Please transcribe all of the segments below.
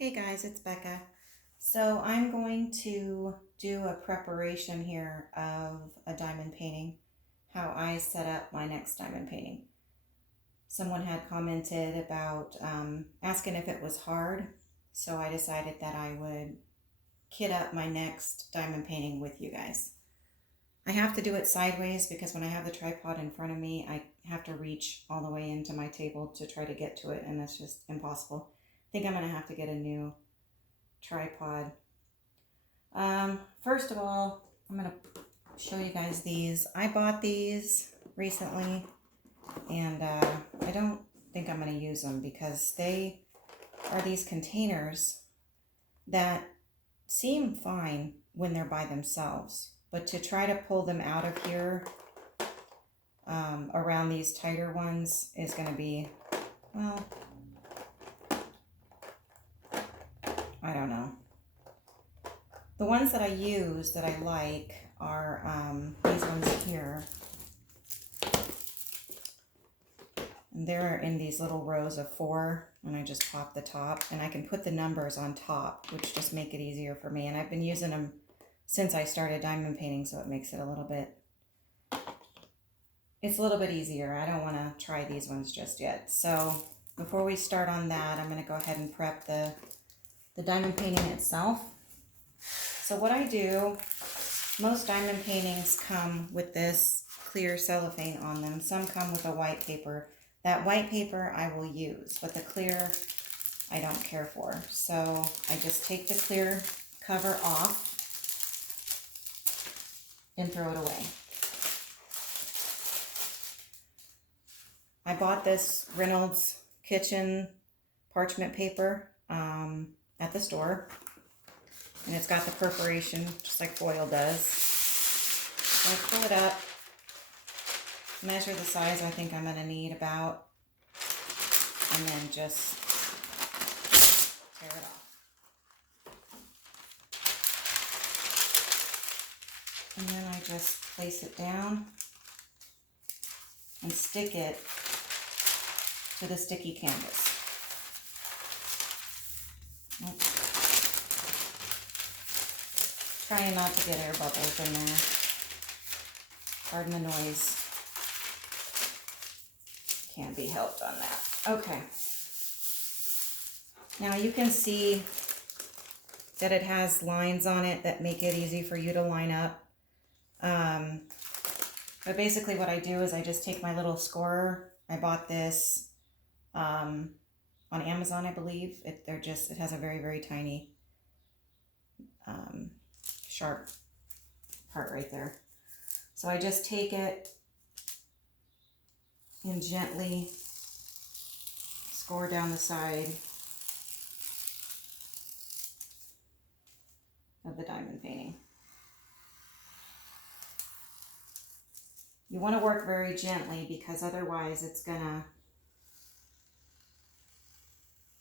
Hey guys, it's Becca. So I'm going to do a preparation here of a diamond painting, how I set up my next diamond painting. Someone had commented about asking if it was hard, so I decided that I would kit up my next diamond painting with you guys. I have to do it sideways because when I have the tripod in front of me, I have to reach all the way into my table to try to get to it, and that's just impossible. I think I'm going to have to get a new tripod. First of all, I'm going to show you guys these. I bought these recently, and I don't think I'm going to use them because they are these containers that seem fine when they're by themselves, but to try to pull them out of here around these tighter ones is going to be, well, I don't know. The ones that I use that I like are these ones here. And they're in these little rows of 4, and I just pop the top, and I can put the numbers on top, which just make it easier for me. And I've been using them since I started diamond painting, so it makes it a little bit easier. I don't want to try these ones just yet. So before we start on that, I'm going to go ahead and prep the diamond painting itself. So what I do, most diamond paintings come with this clear cellophane on them. Some come with a white paper. That white paper I will use, but the clear I don't care for. So I just take the clear cover off and throw it away. I bought this Reynolds Kitchen parchment paper at the store. And it's got the perforation, just like foil does. So I pull it up, measure the size I think I'm going to need about, and then just tear it off. And then I just place it down and stick it to the sticky canvas. Trying not to get air bubbles in there. Pardon the noise. Can't be helped on that. Okay. Now you can see that it has lines on it that make it easy for you to line up. But basically what I do is I just take my little scorer. I bought this on Amazon, I believe. It has a very, very tiny sharp part right there. So I just take it and gently score down the side of the diamond painting. You want to work very gently because otherwise it's gonna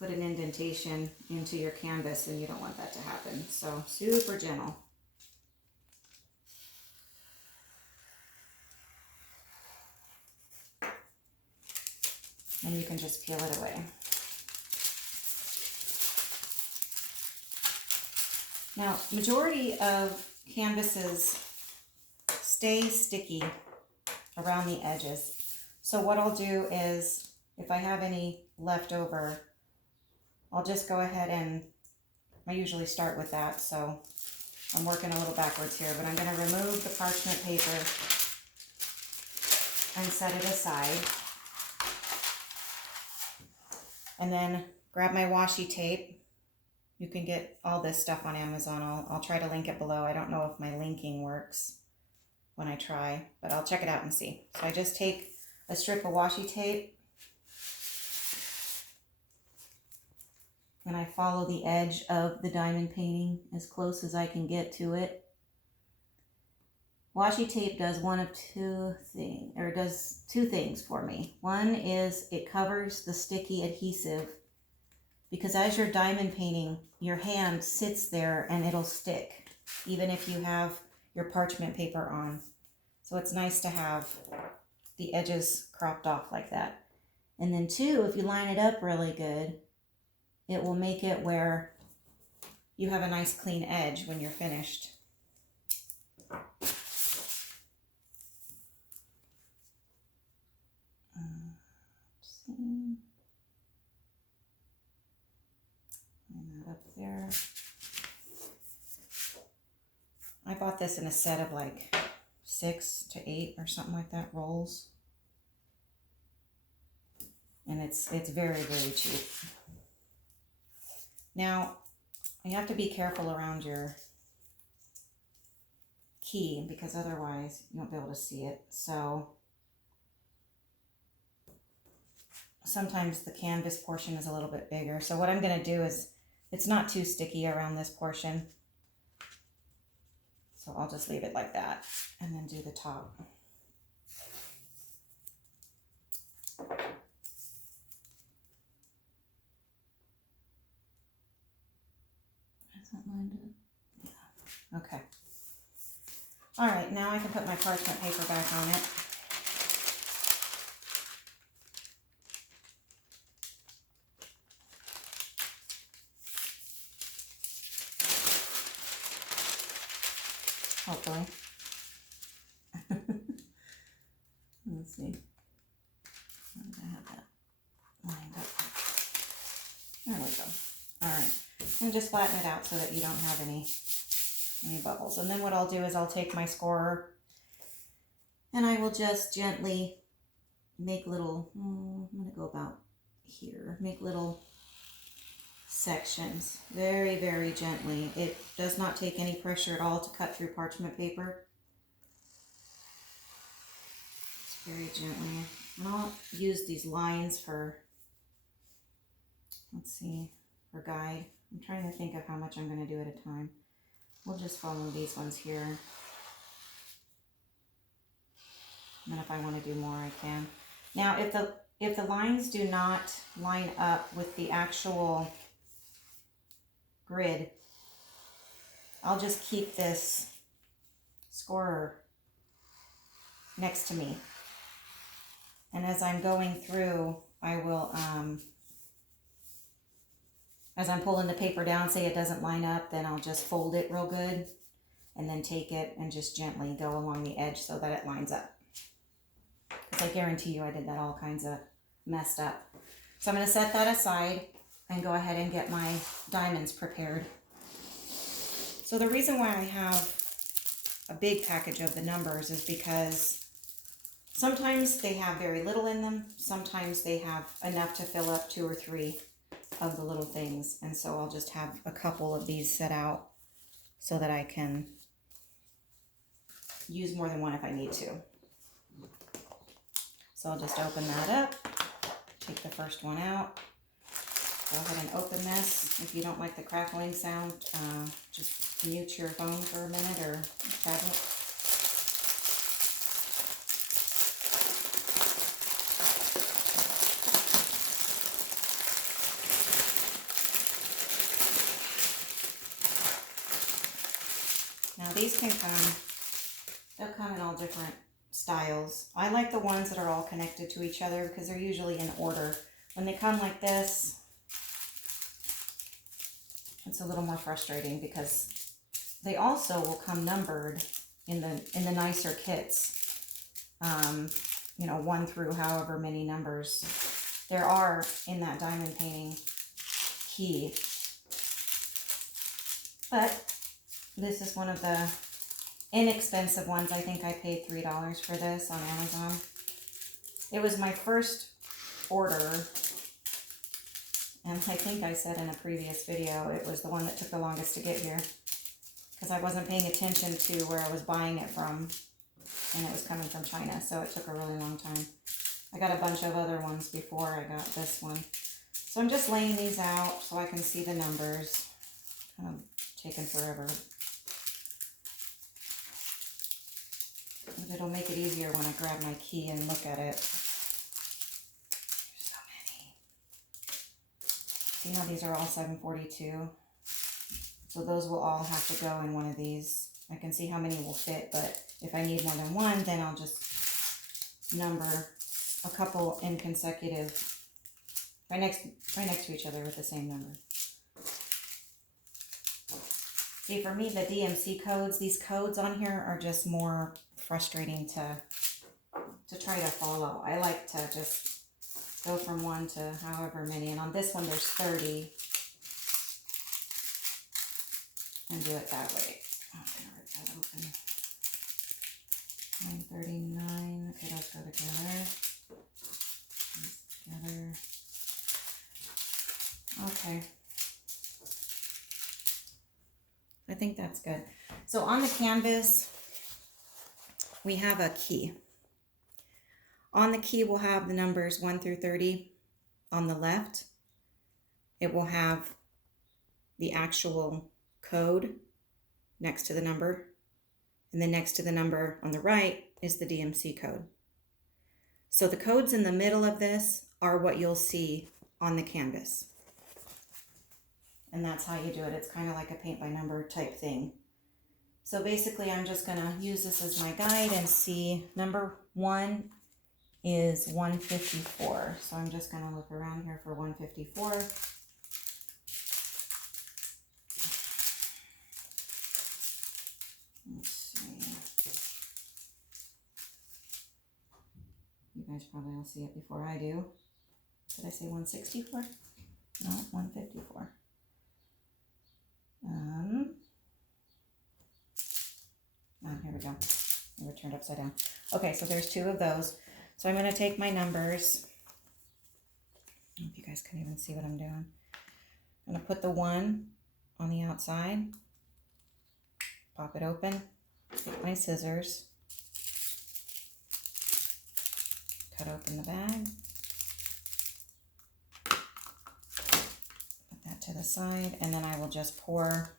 put an indentation into your canvas and you don't want that to happen. So super gentle. And you can just peel it away. Now, majority of canvases stay sticky around the edges. So what I'll do is, if I have any left over, I'll just go ahead and, I usually start with that, so I'm working a little backwards here, but I'm going to remove the parchment paper and set it aside. And then grab my washi tape. You can get all this stuff on Amazon. I'll try to link it below. I don't know if my linking works when I try, but I'll check it out and see. So I just take a strip of washi tape and I follow the edge of the diamond painting as close as I can get to it. Washi tape does two things for me. One is it covers the sticky adhesive, because as you're diamond painting, your hand sits there and it'll stick, even if you have your parchment paper on. So it's nice to have the edges cropped off like that. And then 2, if you line it up really good, it will make it where you have a nice clean edge when you're finished. Line that up there. I bought this in a set of like 6 to 8 or something like that rolls. And it's very, very cheap. Now, you have to be careful around your key because otherwise you won't be able to see it. So sometimes the canvas portion is a little bit bigger. So what I'm going to do is, it's not too sticky around this portion. So I'll just leave it like that and then do the top. Is that lined up? Yeah. Okay. All right, now I can put my parchment paper back on it. Hopefully. Let's see. Where did I have that lined up? There we go. All right. And just flatten it out so that you don't have any bubbles. And then what I'll do is I'll take my scorer and I will just gently make little, I'm going to go about here, make little sections very, very gently. It does not take any pressure at all to cut through parchment paper. Just very gently. And I'll use these lines for, let's see, for guide. I'm trying to think of how much I'm going to do at a time. We'll just follow these ones here. And then if I want to do more, I can. Now, if the lines do not line up with the actual grid, I'll just keep this scorer next to me. And as I'm going through, I will, as I'm pulling the paper down, say it doesn't line up, then I'll just fold it real good and then take it and just gently go along the edge so that it lines up. Because I guarantee you I did that all kinds of messed up. So I'm going to set that aside and go ahead and get my diamonds prepared. So the reason why I have a big package of the numbers is because sometimes they have very little in them. Sometimes they have enough to fill up 2 or 3 of the little things. And so I'll just have a couple of these set out so that I can use more than one if I need to. So I'll just open that up, take the first one out. Go ahead and open this. If you don't like the crackling sound, just mute your phone for a minute or tablet. Now these can they'll come in all different styles. I like the ones that are all connected to each other because they're usually in order. When they come like this, it's a little more frustrating because they also will come numbered in the nicer kits. You know, 1 through however many numbers there are in that diamond painting key. But this is one of the inexpensive ones. I think I paid $3 for this on Amazon. It was my first order, and I think I said in a previous video it was the one that took the longest to get here because I wasn't paying attention to where I was buying it from, and it was coming from China, so it took a really long time. I got a bunch of other ones before I got this one. So I'm just laying these out so I can see the numbers. Kind of taking forever. But it'll make it easier when I grab my key and look at it. There's so many. See how these are all 742? So those will all have to go in one of these. I can see how many will fit, but if I need more than one, then I'll just number a couple in consecutive. right next to each other with the same number. See, for me, the DMC codes, these codes on here are just more frustrating to try to follow. I like to just go from 1 to however many, and on this one there's 30, and do it that way. Oh, I'm gonna rip that open. 939. Okay, those go together. These together. Okay. I think that's good. So on the canvas, we have a key. On the key, we'll have the numbers 1 through 30 on the left. It will have the actual code next to the number. And then next to the number on the right is the DMC code. So the codes in the middle of this are what you'll see on the canvas. And that's how you do it. It's kind of like a paint by number type thing. So basically I'm just going to use this as my guide and see number 1 is 154. So I'm just going to look around here for 154. Let's see. You guys probably will see it before I do. Did I say 164? No, 154. Here we go. They were turned upside down. Okay, so there's 2 of those. So I'm going to take my numbers. I don't know if you guys can even see what I'm doing. I'm going to put the 1 on the outside. Pop it open. Take my scissors. Cut open the bag. Put that to the side. And then I will just pour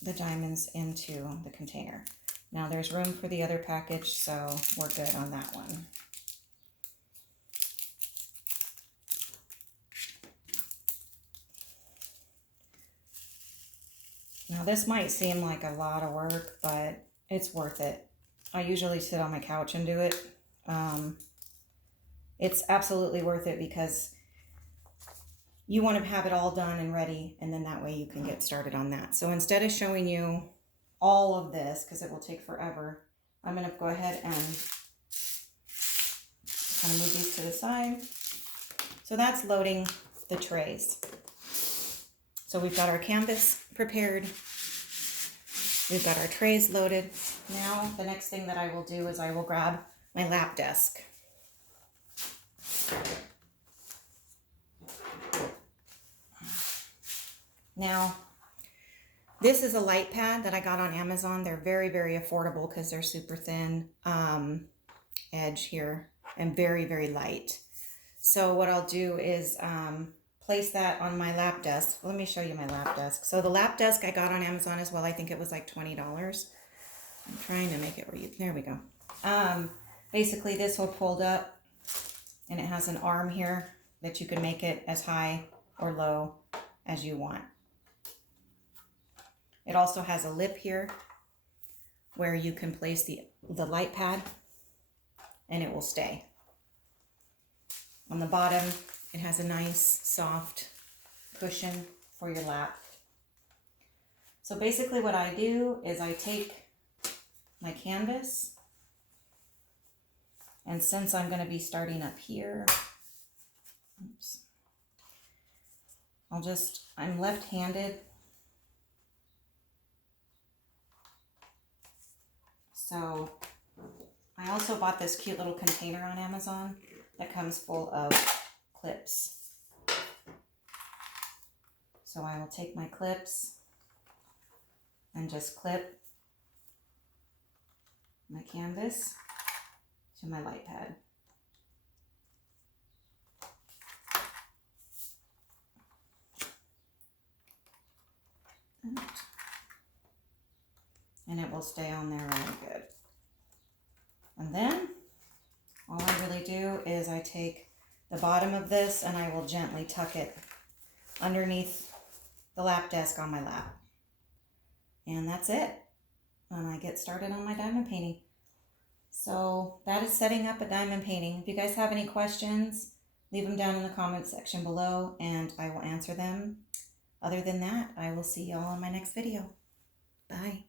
the diamonds into the container. Now there's room for the other package, so we're good on that one. Now this might seem like a lot of work, but it's worth it. I usually sit on my couch and do it. It's absolutely worth it because you want to have it all done and ready, and then that way you can get started on that. So instead of showing you all of this, because it will take forever, I'm going to go ahead and kind of move these to the side. So that's loading the trays. So we've got our canvas prepared. We've got our trays loaded. Now the next thing that I will do is I will grab my lap desk. Now, this is a light pad that I got on Amazon. They're very, very affordable because they're super thin edge here and very, very light. So what I'll do is place that on my lap desk. Let me show you my lap desk. So the lap desk I got on Amazon as well. I think it was like $20. I'm trying to make it where you, there we go. Basically this will fold up and it has an arm here that you can make it as high or low as you want. It also has a lip here where you can place the light pad and it will stay. On the bottom, it has a nice soft cushion for your lap. So basically what I do is I take my canvas, and since I'm going to be starting up here, oops, I'm left-handed, so I also bought this cute little container on Amazon that comes full of clips. So I will take my clips and just clip my canvas to my light pad. And it will stay on there really good. And then all I really do is I take the bottom of this and I will gently tuck it underneath the lap desk on my lap. And that's it. And I get started on my diamond painting. So that is setting up a diamond painting. If you guys have any questions, leave them down in the comments section below and I will answer them. Other than that, I will see y'all in my next video. Bye.